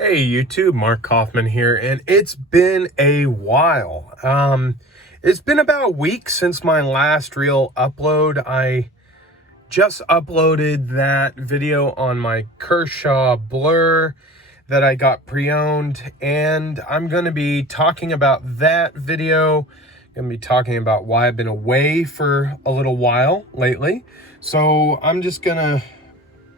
Hey YouTube, Mark Kaufman here, and it's been a while. It's been about a week since my last real upload. I just uploaded that video on my Kershaw Blur that I got pre-owned, and I'm going to be talking about that video. I'm going to be talking about why I've been away for a little while lately. So I'm just going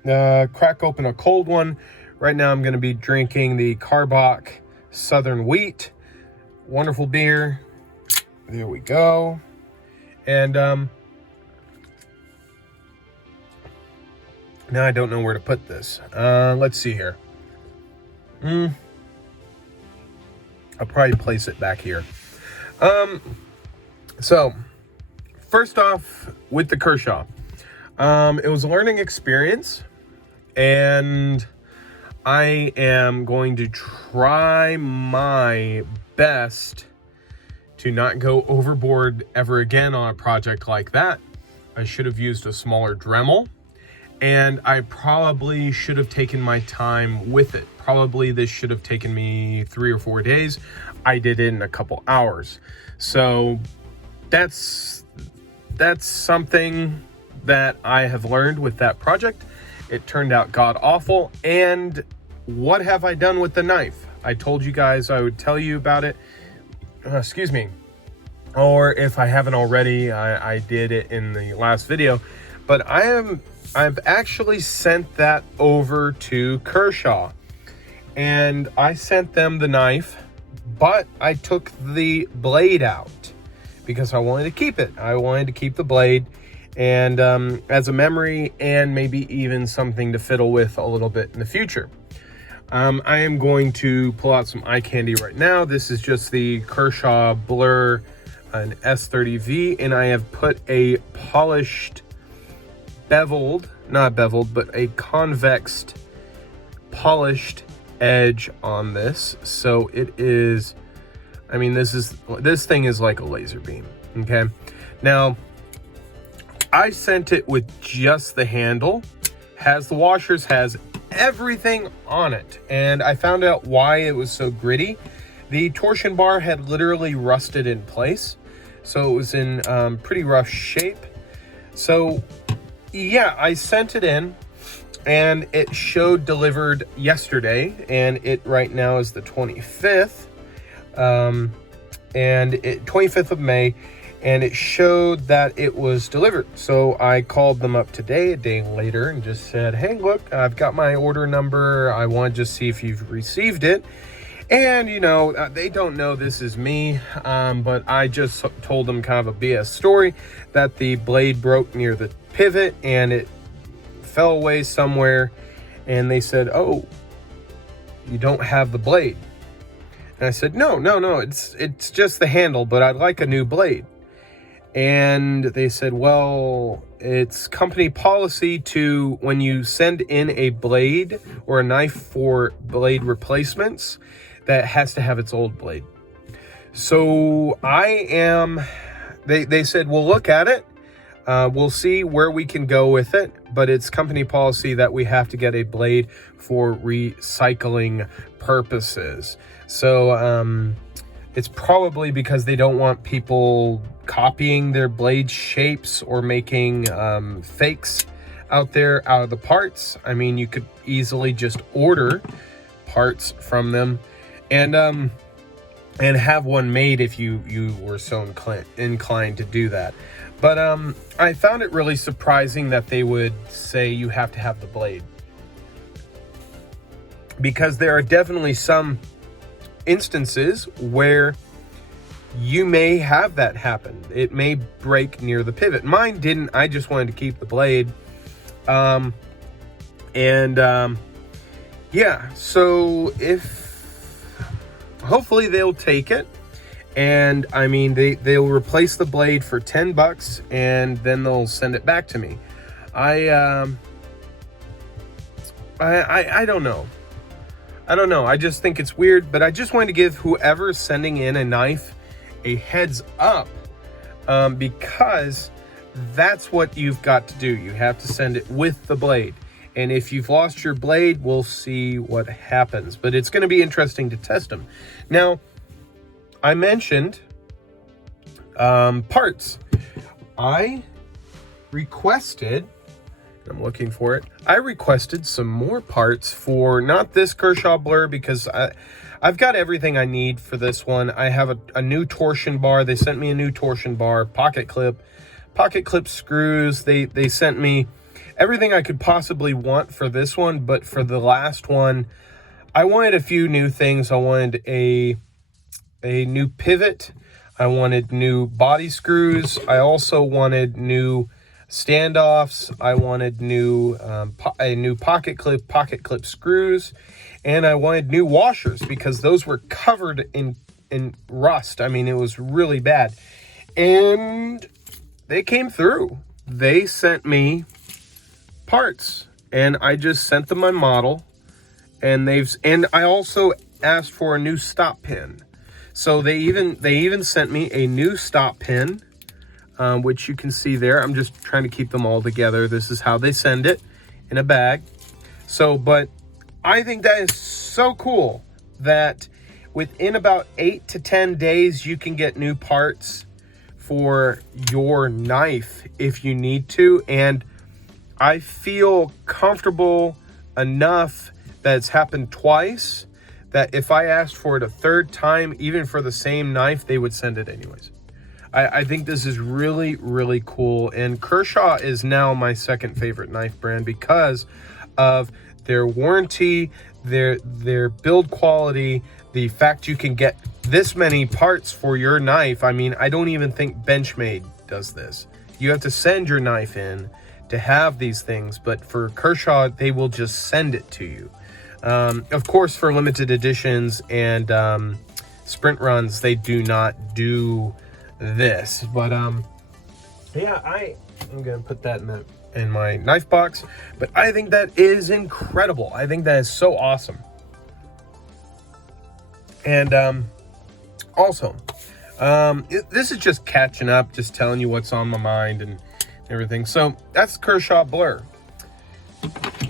to crack open a cold one. Right now I'm going to be drinking the Karbach Southern Wheat. Wonderful beer. There we go. And now I don't know where to put this. Let's see here. I'll probably place it back here. So first off, with the Kershaw, it was a learning experience, and I am going to try my best to not go overboard ever again on a project like that. I should have used a smaller Dremel, and I probably should have taken my time with it. Probably this should have taken me 3 or 4 days. I did it in a couple hours. So that's something that I have learned with that project. It turned out god awful. And what have I done with the knife? I told you guys I would tell you about it. Excuse me. Or if I haven't already, I did it in the last video. But I've actually sent that over to Kershaw. And I sent them the knife, but I took the blade out because I wanted to keep it. I wanted to keep the blade, and as a memory, and maybe even something to fiddle with a little bit in the future. I am going to pull out some eye candy right now. This is just the Kershaw Blur, an S30V, and I have put a polished, not beveled, but a convexed, polished edge on this. So it is, I mean, this thing is like a laser beam. Okay, now I sent it with just the handle, has the washers, has everything on it, and I found out why it was so gritty. The torsion bar had literally rusted in place, so it was in pretty rough shape. So yeah, I sent it in, and it showed delivered yesterday, and it right now is the 25th, and 25th of May. And it showed that it was delivered. So I called them up today, a day later, and just said, hey, look, I've got my order number. I want to just see if you've received it. And, you know, they don't know this is me, but I just told them kind of a BS story that the blade broke near the pivot and it fell away somewhere. And they said, oh, you don't have the blade. And I said, no, it's just the handle, but I'd like a new blade. And they said, well, it's company policy to, when you send in a blade or a knife for blade replacements, that has to have its old blade. So they said, we'll look at it. We'll see where we can go with it, but it's company policy that we have to get a blade for recycling purposes. So it's probably because they don't want people copying their blade shapes or making fakes out there out of the parts. I mean, you could easily just order parts from them and have one made if you were so inclined to do that. But I found it really surprising that they would say you have to have the blade, because there are definitely some instances where you may have that happen. It may break near the pivot. Mine didn't. I just wanted to keep the blade. Yeah, so hopefully they'll take it. And I mean, they'll replace the blade for $10 and then they'll send it back to me. I don't know. I just think it's weird, but I just wanted to give whoever's sending in a knife a heads up, because that's what you've got to do. You have to send it with the blade. And if you've lost your blade, we'll see what happens. But it's going to be interesting to test them. Now, I mentioned parts. I requested, I'm looking for it, I requested some more parts for, not this Kershaw blur, because I've got everything I need for this one. I have a new torsion bar. They sent me a new torsion bar, pocket clip screws. They sent me everything I could possibly want for this one, but for the last one, I wanted a few new things. I wanted a new pivot. I wanted new body screws. I also wanted new standoffs. I wanted a new pocket clip screws, and I wanted new washers because those were covered in rust. I mean, it was really bad. And they came through. They sent me parts, and I just sent them my model, and I also asked for a new stop pin. So they even sent me a new stop pin, which you can see there. I'm just trying to keep them all together. This is how they send it, in a bag. So, but I think that is so cool that within about 8 to 10 days, you can get new parts for your knife if you need to. And I feel comfortable enough that it's happened twice, that if I asked for it a third time, even for the same knife, they would send it anyways. I think this is really, really cool. And Kershaw is now my second favorite knife brand because of their warranty, their build quality, the fact you can get this many parts for your knife. I mean, I don't even think Benchmade does this. You have to send your knife in to have these things, but for Kershaw, they will just send it to you. Of course, for limited editions and sprint runs, they do not do this. But yeah, I'm gonna put that in my knife box. But I think that is incredible. I think that is so awesome. And also, this is just catching up, just telling you what's on my mind and everything. So that's Kershaw blur.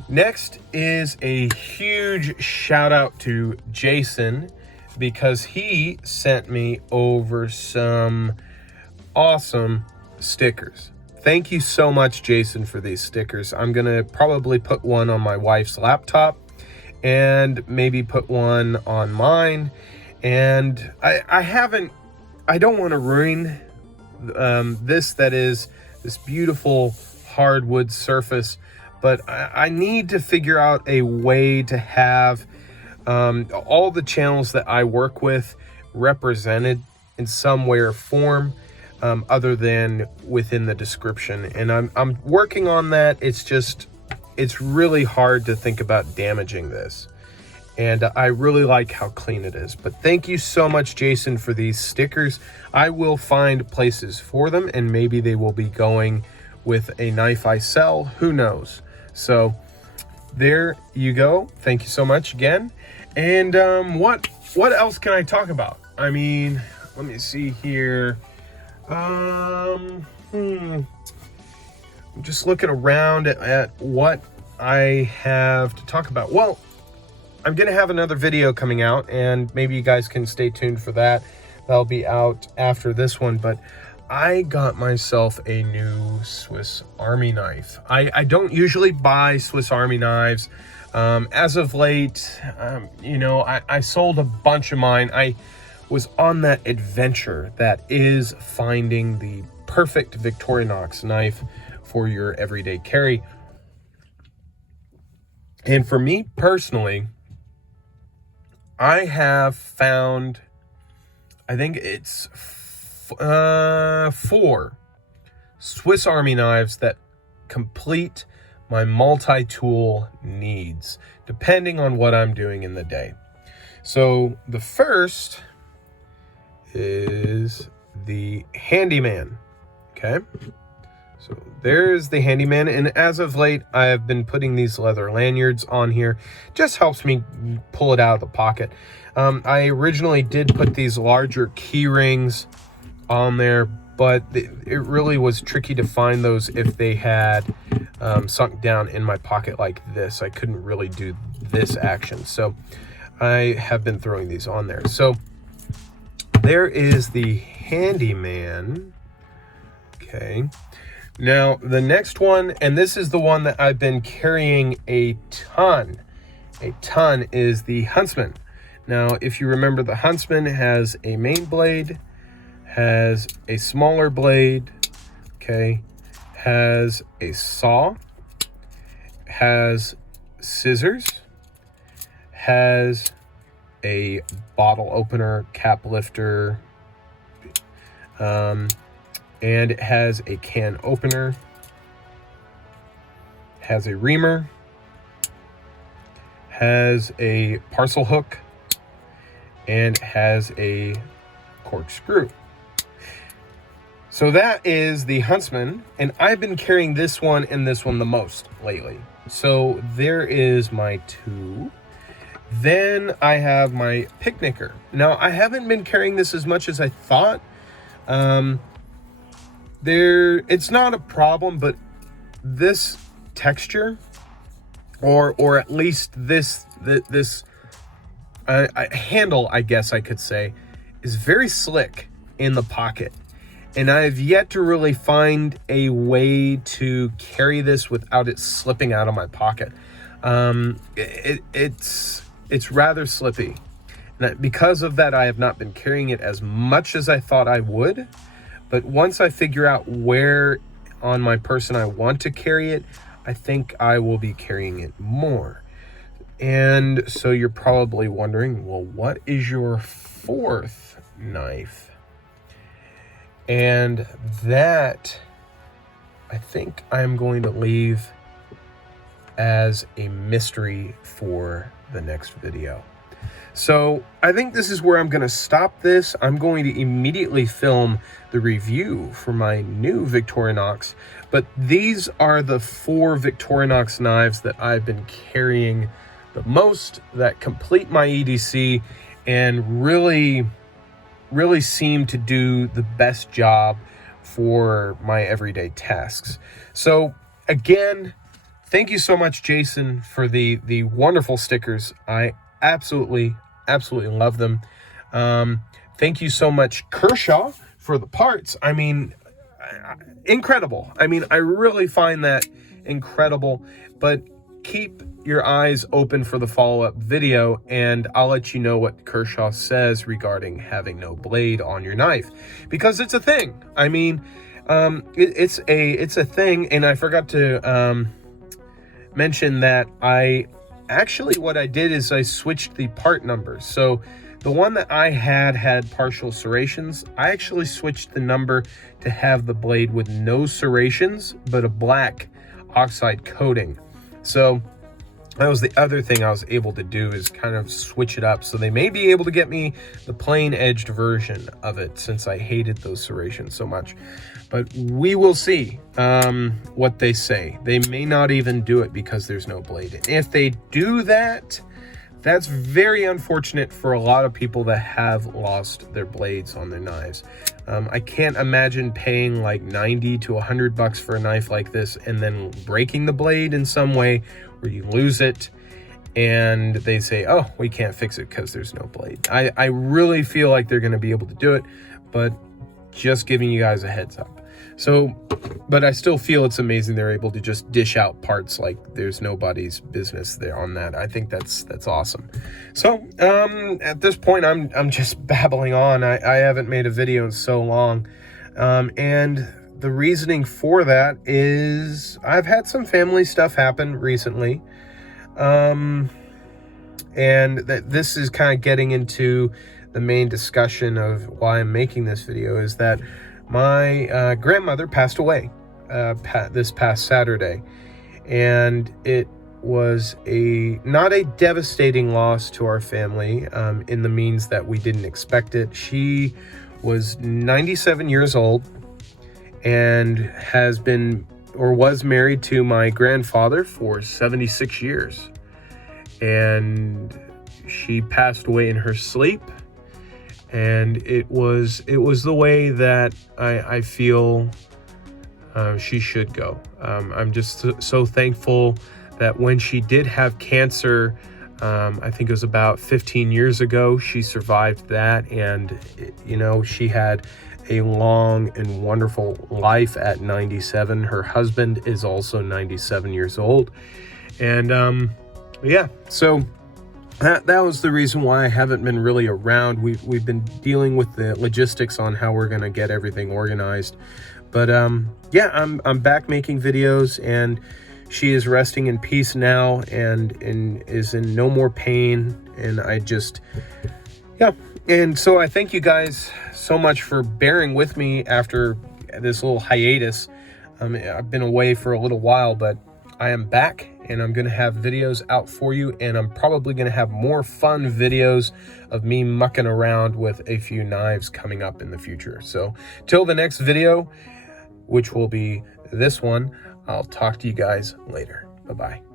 Next is a huge shout out to Jason, because he sent me over some awesome stickers. Thank you so much, Jason, for these stickers. I'm gonna probably put one on my wife's laptop and maybe put one on mine. And I don't want to ruin this beautiful hardwood surface, but I need to figure out a way to have all the channels that I work with represented in some way or form, other than within the description. And I'm working on that. It's really hard to think about damaging this. And I really like how clean it is. But thank you so much, Jason, for these stickers. I will find places for them, and maybe they will be going with a knife I sell. Who knows? So there you go. Thank you so much again. And what else can I talk about? I mean, let me see here. I'm just looking around at what I have to talk about. Well, I'm going to have another video coming out, and maybe you guys can stay tuned for that. That'll be out after this one. But I got myself a new Swiss Army knife. I don't usually buy Swiss Army knives. As of late, I sold a bunch of mine. I was on that adventure that is finding the perfect Victorinox knife for your everyday carry. And for me personally, I have found, I think it's 4 Swiss Army knives that complete my multi-tool needs, depending on what I'm doing in the day. So the first is the Handyman, okay? So there's the Handyman, and as of late, I have been putting these leather lanyards on here. Just helps me pull it out of the pocket. I originally did put these larger key rings on there, but it really was tricky to find those if they had sunk down in my pocket like this. I couldn't really do this action. So I have been throwing these on there. So there is the Handyman. Okay. Now the next one, and this is the one that I've been carrying a ton, is the Huntsman. Now, if you remember, the Huntsman has a main blade, has a smaller blade, okay, has a saw, has scissors, has a bottle opener, cap lifter, and it has a can opener, has a reamer, has a parcel hook, and has a corkscrew. So that is the Huntsman, and I've been carrying this one and this one the most lately. So there is my two. Then I have my Picnicker. Now, I haven't been carrying this as much as I thought. It's not a problem, but this texture, or at least this handle, I guess I could say, is very slick in the pocket. And I've yet to really find a way to carry this without it slipping out of my pocket. It's rather slippy. And because of that, I have not been carrying it as much as I thought I would. But once I figure out where on my person I want to carry it, I think I will be carrying it more. And so you're probably wondering, well, what is your fourth knife? And that, I think I'm going to leave as a mystery for the next video. So I think this is where I'm going to stop this. I'm going to immediately film the review for my new Victorinox, but these are the 4 Victorinox knives that I've been carrying the most, that complete my EDC and really seem to do the best job for my everyday tasks. So again, thank you so much, Jason, for the wonderful stickers. I absolutely love them. Thank you so much, Kershaw, for the parts. I mean, incredible. I mean, I really find that incredible, but keep your eyes open for the follow-up video, and I'll let you know what Kershaw says regarding having no blade on your knife, because it's a thing. I mean, it's a thing, and I forgot to mention that what I did is I switched the part numbers. So the one that I had partial serrations. I actually switched the number to have the blade with no serrations, but a black oxide coating. So that was the other thing I was able to do, is kind of switch it up. So they may be able to get me the plain edged version of it, since I hated those serrations so much. But we will see what they say. They may not even do it because there's no blade. And if they do that, that's very unfortunate for a lot of people that have lost their blades on their knives. I can't imagine paying like $90 to $100 for a knife like this and then breaking the blade in some way where you lose it and they say, oh, we can't fix it because there's no blade. I really feel like they're going to be able to do it, but just giving you guys a heads up. So, but I still feel it's amazing they're able to just dish out parts like there's nobody's business there on that. I think that's awesome. So, at this point, I'm just babbling on. I haven't made a video in so long. And the reasoning for that is I've had some family stuff happen recently. And this is kind of getting into the main discussion of why I'm making this video, is that my grandmother passed away this past Saturday, and it was not a devastating loss to our family in the means that we didn't expect it. She was 97 years old and was married to my grandfather for 76 years, and she passed away in her sleep. And it was the way that I feel she should go. I'm just so thankful that when she did have cancer, I think it was about 15 years ago, she survived that. And, you know, she had a long and wonderful life at 97. Her husband is also 97 years old. And yeah, so that was the reason why I haven't been really around. We've been dealing with the logistics on how we're going to get everything organized. But yeah, I'm back making videos, and she is resting in peace now and is in no more pain. And I just, yeah. And so I thank you guys so much for bearing with me after this little hiatus. I've been away for a little while, but I am back, and I'm going to have videos out for you, and I'm probably going to have more fun videos of me mucking around with a few knives coming up in the future. So till the next video, which will be this one, I'll talk to you guys later. Bye-bye.